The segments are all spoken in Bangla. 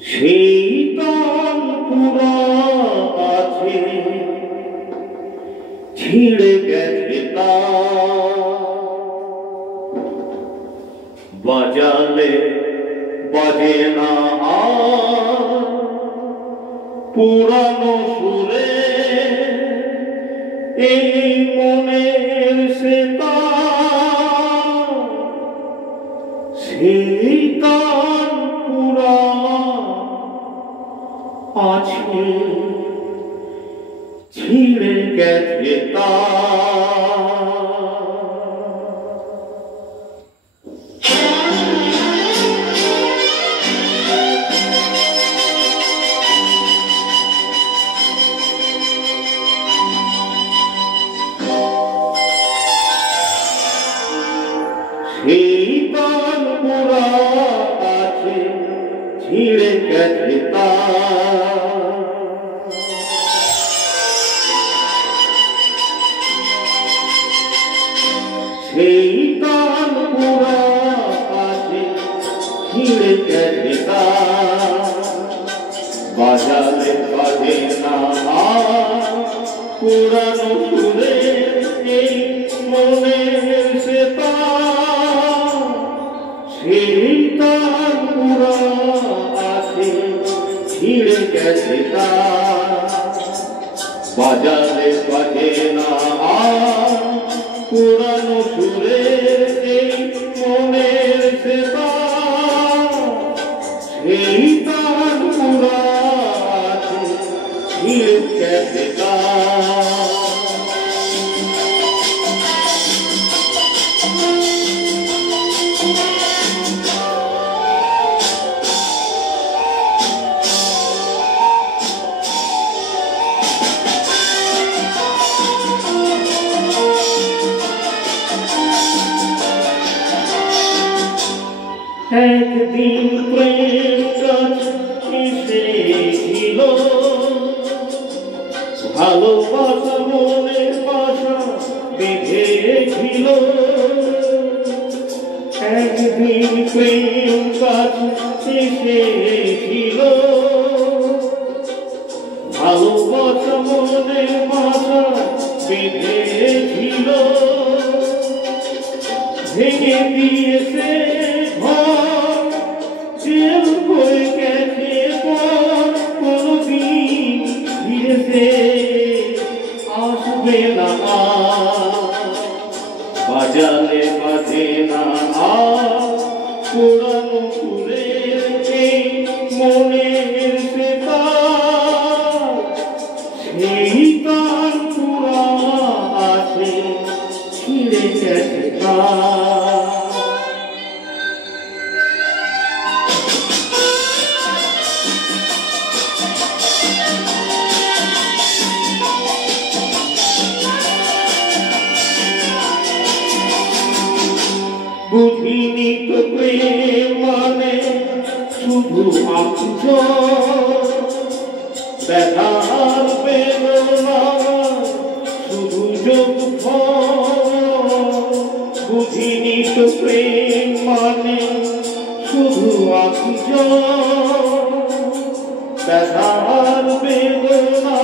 শীতল পুরা আছে ছিঁড়ে গেছে তা বাজালে বাজে না পুরানো সুরে এই মনের সেতা শীতল পুরা আছে ছিঁড়ে গেছে তা শীতল পুরা আছে ছিঁড়ে গেছে তা শীতল পুরা আছে ছিঁড়ে গেছে তা বাজালে বাজে না পুরানো সুরে এই মনের সেতা শীতল পুরা আছে ছিঁড়ে গেছে তা বাজালে বাজে না পুরানো সুরে এই মনের সেতা শীতল পুরা আছে ছিঁড়ে গেছে তা একদিন প্রেম এসেছিল ভালোবাসা মনে বাসা বেঁধেছিল একদিন প্রেম এসেছিল ভালোবাসা মনে বাসা বেঁধেছিল ভেঙে দিয়েছে আসবে না বাজালে বাজে না পুরানো সুরে এই মনের সেতা শীতল পুরা আছে ছিঁড়ে গেছে তা বুঝিনি তো প্রেম মানে শুধু ব্যথার বেদনা শুধু যোগফল বুঝিনি তো প্রেম মানে শুধু ব্যথার বেদনা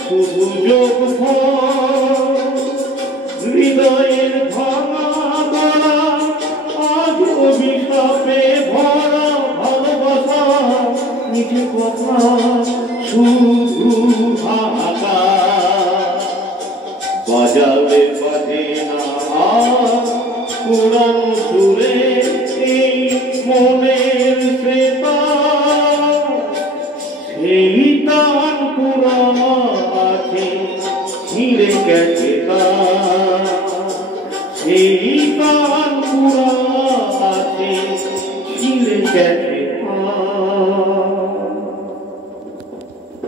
শুধু যোগফল হৃদয়ের ভাঙা অভিশাপে ভরা ভালোবাসা নিজে কথা শুধু হাহাকার বাজালে বাজে না পুরানো সুরে এই মনের সেতা শীতল পুরা আছে ছিঁড়ে গেছে তা শীতল পুরা আছে ছিঁড়ে গেছে